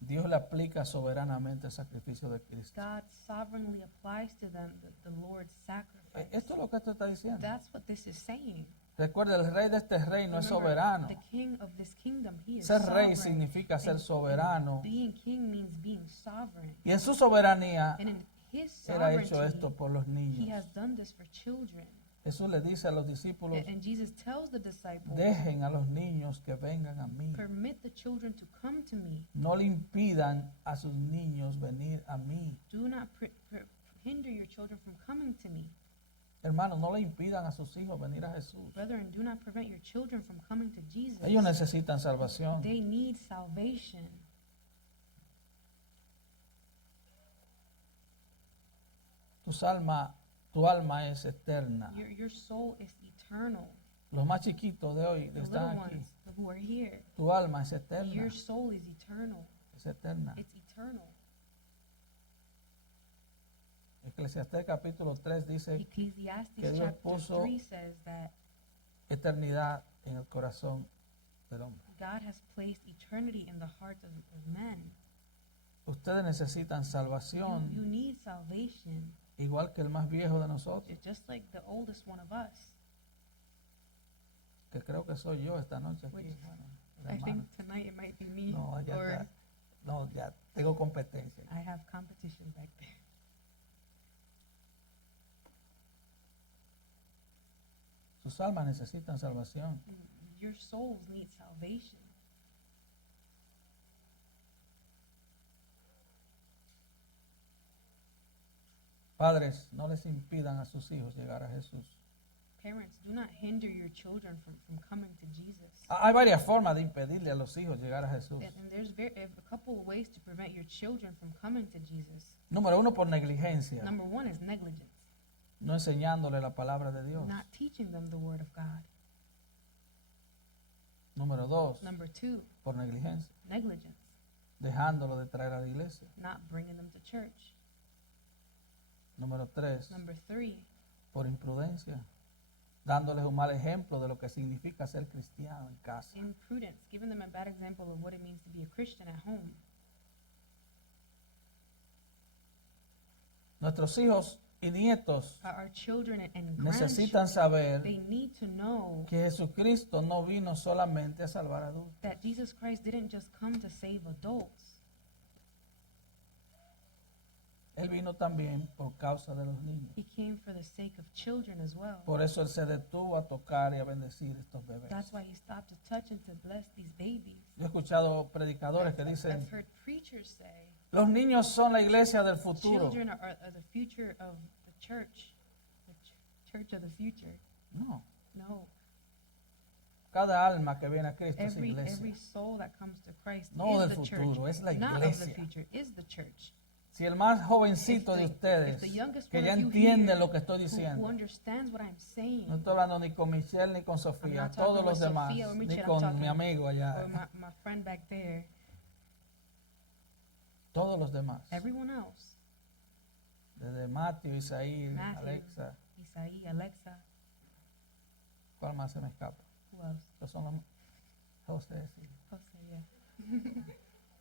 Dios le aplica soberanamente el sacrificio de Cristo. God sovereignly applies to them the Lord's sacrifice. Esto es lo que esto está diciendo. That's what this is saying. Recuerda, el rey de este reino es Remember, soberano. the king of this kingdom, he is Ser rey sovereign. significa ser And soberano. being king means being sovereign. Y en su soberanía, And in his Él ha hecho sovereignty, esto por los he niños. has done this for children. Jesús le dice a los discípulos: And Jesus tells the disciples, dejen a los niños que vengan a mí. permit the children to come to me. No le impidan a sus niños venir a mí. Do not hinder your children from coming to me. Hermanos, no le impidan a sus hijos venir a Jesús. Brethren, do not prevent your children from coming to Jesus. Ellos necesitan salvación. They need salvation. Tu alma es eterna. Your soul is eternal. Los más chiquitos de hoy The están little aquí. ones who are here, Tu alma es eterna. your soul is eternal. Es eterna. It's eternal. Eclesiastés capítulo 3 dice que Ecclesiastes Dios chapter puso 3 says that eternidad en el corazón del hombre. God has placed eternity in the hearts of men. Ustedes necesitan You salvación, need salvation, igual que el más viejo de nosotros, just like the oldest one of us. que creo que soy yo esta noche aquí. Which Bueno, el I hermano. think tonight it might be me, No, ya or está. No, ya tengo competencia. I have competition back there. Sus almas necesitan salvación. Your souls need salvation. Padres, no les impidan a sus hijos llegar a Jesús. Parents, do not hinder your children from coming to Jesus. Hay varias formas de impedirle a los hijos llegar a Jesús. And there's a couple of ways to prevent your children from coming to Jesus. Número uno, por negligencia, Number one is negligence, no enseñándole la palabra de Dios. not teaching them the word of God. Número dos, Number two, por negligencia, negligence, dejándolo de traer a la iglesia. not bringing them to church. Número tres, Number three, por imprudencia, dándoles un mal ejemplo de lo que significa ser cristiano en casa. imprudence, giving them a bad example of what it means to be a Christian at home. Nuestros hijos y nietos Our children and necesitan grandchildren, saber they need to know que Jesucristo no vino solamente a salvar a adultos. that Jesus Christ didn't just come to save adults. Él vino también por causa de los niños. He came for the sake of children as well. Por eso Él se detuvo a tocar y a bendecir estos bebés. That's why he stopped to touch and to bless these babies. Yo he escuchado predicadores que I've dicen, heard preachers say, los niños son la iglesia del futuro. children are the future of the church of the future. No, No, cada alma que viene a Cristo es every iglesia. soul that comes to Christ No is del the futuro, church. es la Not of the iglesia. future, is the church. Si el más jovencito de If ustedes, the youngest que one ya of you entiende here lo que estoy who diciendo, understands what I'm saying, no estoy hablando ni con Michelle ni con Sofía, not todos talking los with demás, Sofía or ni Michelle, I'm con talking mi amigo or allá, my friend back there, todos los demás, everyone else, desde Matthew, Isaí, Matthew, Alexa, Isaí, Alexa, ¿cuál más se me escapa? who else? Estos son los José, sí. Jose, yeah.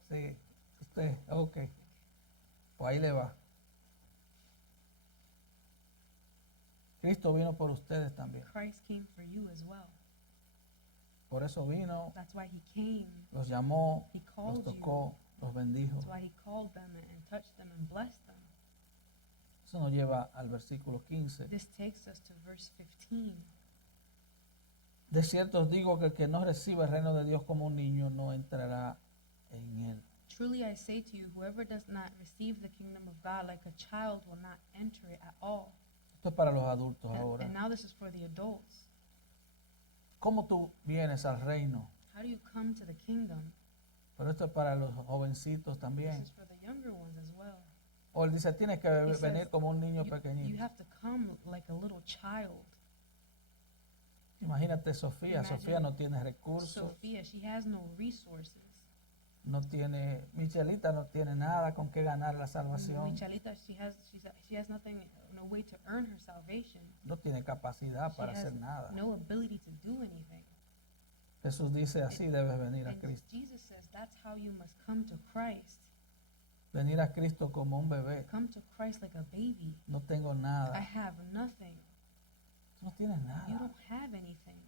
Sí, usted, ok. Pues ahí le va. Cristo vino por ustedes también. Christ came for you as well. Por eso vino, That's why he came. los llamó, He los called you. tocó, los bendijo. That's why he called them and touched them and blessed them. Eso nos lleva al versículo 15. This takes us to verse 15. De cierto os digo que el que no reciba el reino de Dios como un niño no entrará en él. Truly I say to you, whoever does not receive the kingdom of God like a child will not enter it at all. Esto es para los adultos And ahora. now this is for the adults. ¿Cómo tú vienes al reino? How do you come to the kingdom? Pero esto es para los jovencitos This también. is for the younger ones as well. O él dice, tienes que He says, venir como un niño You pequeñito. have to come like a little child. Imagínate Sofía. Imagine Sofía no tiene recursos. Sophia, she has no resources. No tiene, Michelita no tiene nada con qué ganar la salvación. Michalita, she has nothing, no way to earn her salvation. No tiene capacidad She para has hacer nada. no ability to do anything. Jesús dice, así debes venir a And Cristo. Jesus says that's how you must come to Christ. Venir a Cristo como un bebé. Come to Christ like a baby. No tengo I nada. have nothing. Tú no tienes You nada. don't have anything.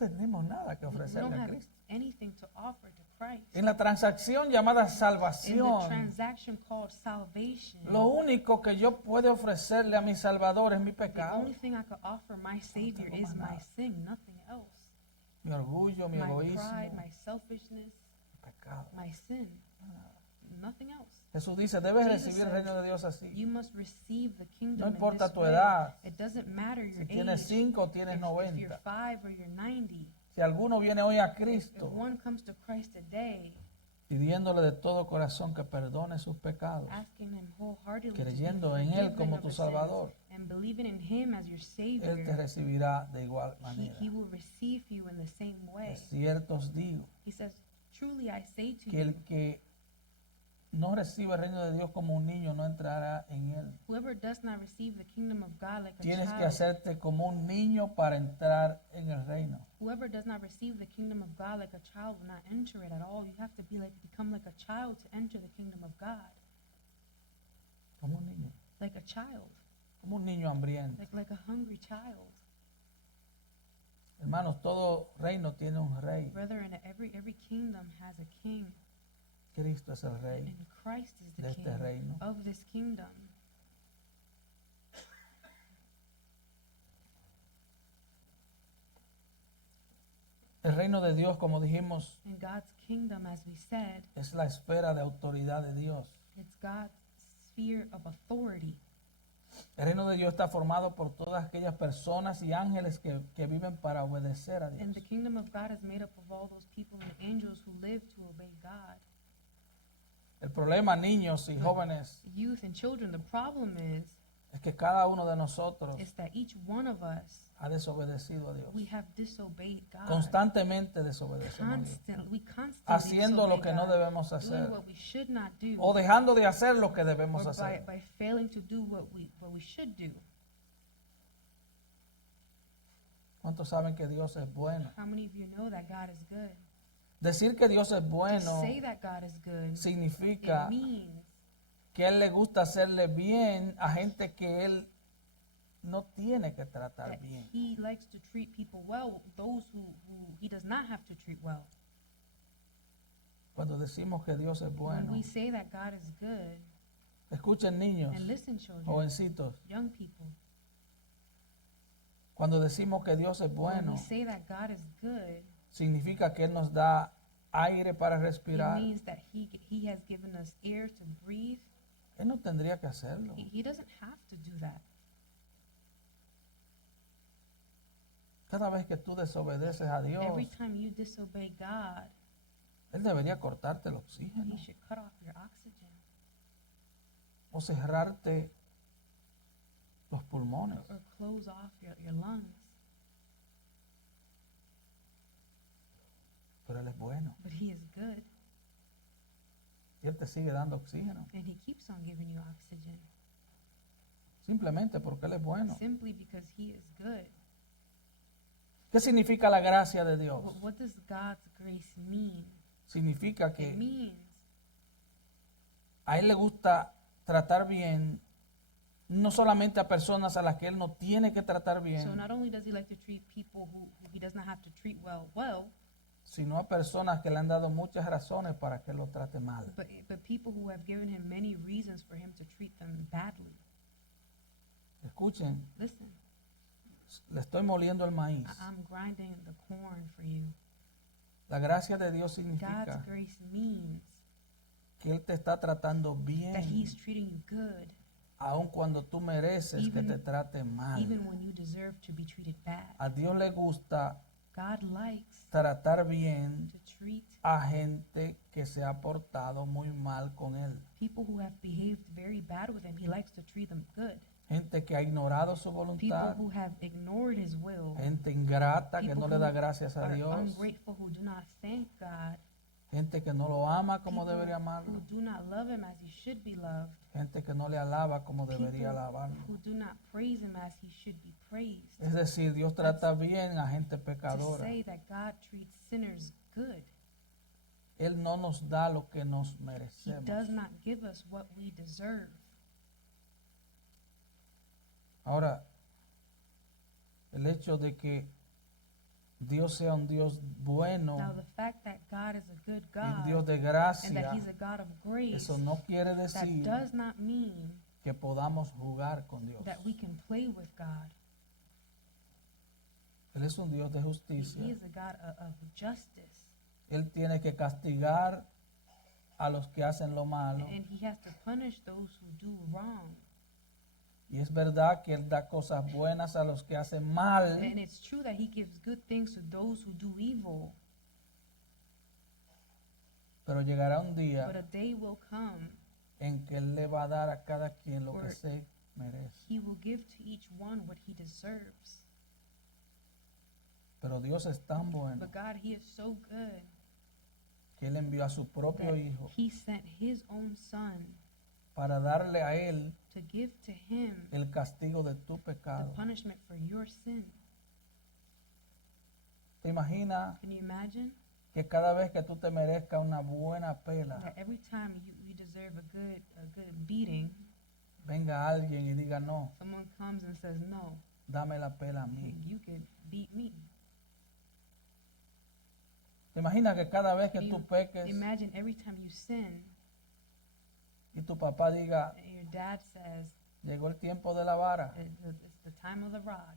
No tenemos nada que We don't ofrecerle a have Cristo. anything to offer to Christ. En la transacción llamada In the salvación, transaction called salvation, lo único que yo puedo ofrecerle a mi Salvador es mi the pecado, only thing I could offer my Savior tengo is más my nada. sin, nothing else. mi orgullo, mi My egoísmo, pride, my selfishness, mi pecado. my sin, nothing else. Jesús dice, debes Jesus recibir el said, reino de Dios así. You must receive the No kingdom in importa this tu way. edad, It doesn't matter your si tienes age, 5 o tienes if you're 90. 5 or you're 90. Si alguno viene hoy a If Cristo one comes to Christ today, pidiéndole de todo corazón que perdone sus pecados, asking Him wholeheartedly creyendo to be en Él forgiven como of tu our Salvador, sins and believing in Him as your Él te Savior, recibirá de igual manera. He will receive you in the same way. De cierto os digo He says, truly I say to que you, el que no recibe el reino de Dios como un niño, no entrará en él. Whoever does not receive the kingdom of God like a Tienes que child, hacerte como un niño para entrar en el reino. whoever does not receive the kingdom of God like a child will not enter it at all. You have to become like a child to enter the kingdom of God. Como un niño. Like a child, Como un niño hambriento. like a hungry child. Hermanos, todo reino tiene un rey. Brethren, every kingdom has a king, Cristo es el rey and Christ is the de king este reino. of this kingdom. El reino de Dios, como dijimos, And God's kingdom, as we said, es la esfera de autoridad de Dios. it's God's sphere of authority. El reino de Dios está formado por todas aquellas personas y ángeles que viven para obedecer a Dios. And the kingdom of God is made up of all those people and angels who live to obey God. El problema, niños y jóvenes, Youth and children, the problem es que cada uno de nosotros is that each one of us, ha desobedecido a Dios. we have disobeyed God. Constantemente desobedecemos a Dios. We constantly Haciendo lo disobey que no God, debemos doing hacer. what we should not do, O dejando de hacer lo que debemos or hacer. by failing to do what we should do. ¿Cuántos saben que Dios es bueno? How many of you know that God is good? Decir que Dios es To bueno say that God is good, significa it means que a Él le gusta hacerle bien a gente que Él no tiene que tratar that bien. He likes to treat people well, those who He does not have to treat well. Cuando decimos que Dios es When bueno, we say that God is good, escuchen niños, and listen, children, jovencitos, young people, cuando decimos que Dios es when bueno, we say that God is good, significa que Él nos da aire para it respirar. means that He has given us air to breathe. Él no tendría que hacerlo. He doesn't have to do that. Cada vez que tú desobedeces a Dios, Every time you disobey God, Él debería cortarte el oxígeno He should cut off your oxygen o cerrarte los pulmones. or close off your lungs. Pero Él es bueno But He is good, y Él te sigue dando oxígeno. and He keeps on giving you oxygen Simplemente porque Él es bueno. simply because He is good. ¿Qué significa la gracia de Dios? What does God's grace mean? Significa It que means a Él le gusta tratar bien, no solamente a personas a las que Él no tiene que tratar so. bien, Not only does He like to treat people who He does not have to treat well, sino a personas que le han dado muchas razones para que Él lo trate mal. but people who have given Him many reasons for Him to treat them badly. Escuchen, Listen, le estoy moliendo el maíz. I'm grinding the corn for you. La gracia de Dios God's significa grace means que Él te está tratando that bien, He's treating you good, aun cuando tú mereces que Even- te trate mal. even when you deserve to be treated bad. A Dios le gusta God likes tratar bien to treat a gente que se ha portado muy mal con Él. people who have behaved very bad with Him. He likes to treat them good. Gente que ha ignorado su People voluntad. who have ignored His will. Gente ingrata que People no le who da gracias a are Dios. ungrateful, who do not thank God. Gente que no lo ama como People debería who amarlo. do not love Him as He should be loved. Gente que no le alaba como People debería alabarlo. who do not praise Him as He should be praised. Es decir, Dios trata bien a gente To pecadora. say that God treats sinners good. Él no nos da lo que nos He merecemos. does not give us what we deserve. Ahora, el hecho de que Dios sea un Dios bueno Now, the fact that God is a good y un God Dios de and gracia, that He's a God of grace, eso no quiere that decir does not mean que podamos jugar con Dios. that we can play with God. Él es un Dios de justicia. He is a God of justice, Él tiene que castigar a los que hacen lo malo. and He has to punish those who do wrong. Y es verdad que Él da cosas buenas a los que hacen mal, And it's true that He gives good things to those who do evil, pero llegará un but día a day will come en que Él le va a dar a cada quien lo que Where- se merece. He will give to each one what he deserves. Pero Dios es tan bueno But God, He is so good que Él envió a su propio that Hijo he sent his own son para darle a Él to give to him el castigo de tu the pecado. punishment for your sin. ¿Te imaginas Can you imagine que cada vez que tú te merezcas una buena pela, that every time you deserve a good beating, venga alguien y diga, no, someone comes and says, no, dame la pela a mí? you could beat me? ¿Te imaginas que cada vez que Can tú you peques imagine every time you sin y tu papá diga, and your dad says, llegó el tiempo de la vara, it's the time of the rod.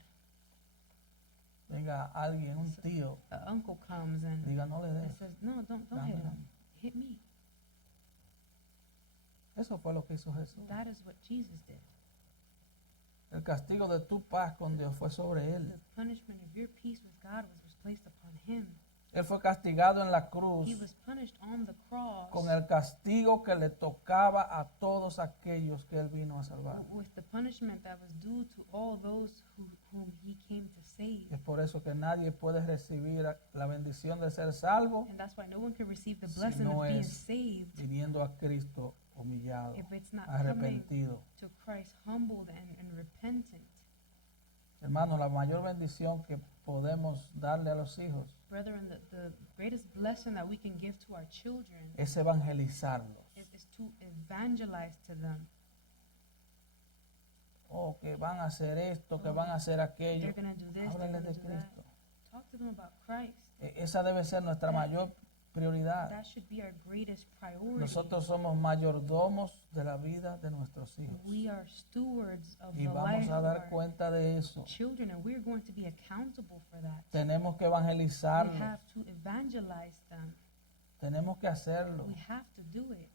venga alguien, un tío, An uncle comes and diga, no le des, says, no, don't hit dámela a him. mí. Hit me. Eso fue lo que hizo Jesús. That is what Jesus did. El castigo de tu paz con Dios fue sobre Él. The punishment of your peace with God was placed upon him. Él fue castigado en la cruz He was punished on the cross con el castigo que le tocaba a todos aquellos que Él vino a salvar. with the punishment that was due to all those whom he came to save. Es por eso que nadie puede recibir la bendición de ser salvo And that's why no one can receive the Si blessing no of being es saved viniendo a Cristo humillado, if it's not coming arrepentido. to Christ humbled and repentant. Hermano, la mayor bendición que podemos darle a los hijos Brethren, the greatest blessing that we can give to our children es evangelizarlos. is to evangelize to them. Oh, que van a hacer esto, que van a hacer aquello. They're going to do this, they're Háblales going de to do that. Cristo. Talk to them about Christ. Esa debe ser nuestra mayor prioridad. That should be our greatest priority. Nosotros somos mayordomos de la vida de nuestros hijos. We are stewards of Y the vamos life a of dar our cuenta de eso. children, and we're going to be accountable for that. Tenemos que We evangelizarlos. have to evangelize them. Tenemos que hacerlo. We have to do it.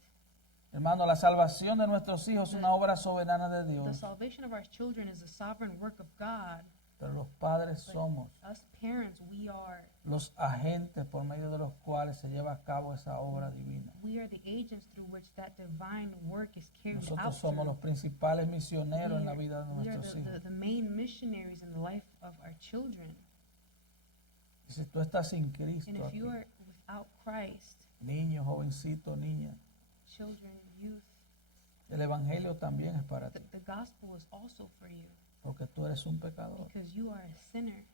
Hermano, la salvación de nuestros hijos es una obra soberana de The Dios. salvation of our children is a sovereign work of God. Pero los padres somos Us parents, we are los agentes por medio de los cuales se lleva a cabo esa obra divina. the agents through which that divine work is carried out. Nosotros somos los principales misioneros en la vida de We are nuestros hijos. the main missionaries in the life of our children. Y si tú estás sin And Cristo, if aquí, you are without Christ, niño, jovencito, niña, children, youth, el evangelio también es para ti, the gospel is also for you porque tú eres un pecador. because you are a sinner.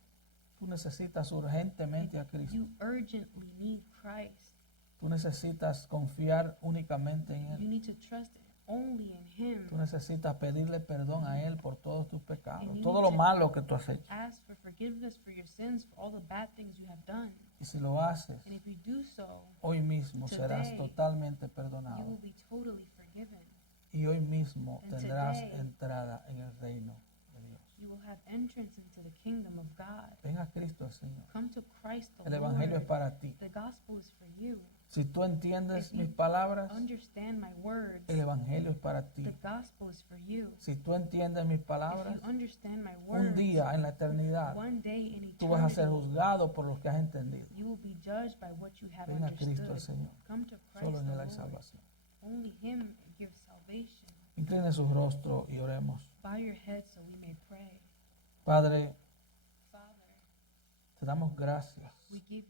Tú necesitas urgentemente a Cristo. You urgently need Christ. Tú necesitas confiar únicamente en You Él. need to trust only in Him. Tú necesitas pedirle perdón a Él por todos tus pecados, And you todo need lo to malo que tú has hecho. Ask for forgiveness for your sins, for all the bad things you have done. Y si lo haces, And if you do so, hoy mismo serás Today, totalmente you perdonado. will be totally forgiven. Y hoy mismo And tendrás today, entrada en el reino de Dios. You will have entrance into the kingdom of God. Ven a Cristo el Señor. Come to Christ the El Evangelio es Lord. para ti. The gospel is for you. Si tú entiendes If you mis palabras, Understand my words. el Evangelio es para ti. The gospel is for you. Si tú entiendes mis If palabras, you understand my un words, día en la eternidad one day in tú vas a ser eternity, juzgado por lo que has entendido. you will be judged by what you have Ven a Cristo el understood. Señor. Come to Christ Solo en the Él hay Lord. salvación. Only Him gives salvation. Incline su rostro y oremos. Bow your head so we may pray. Padre, Father, te damos gracias we give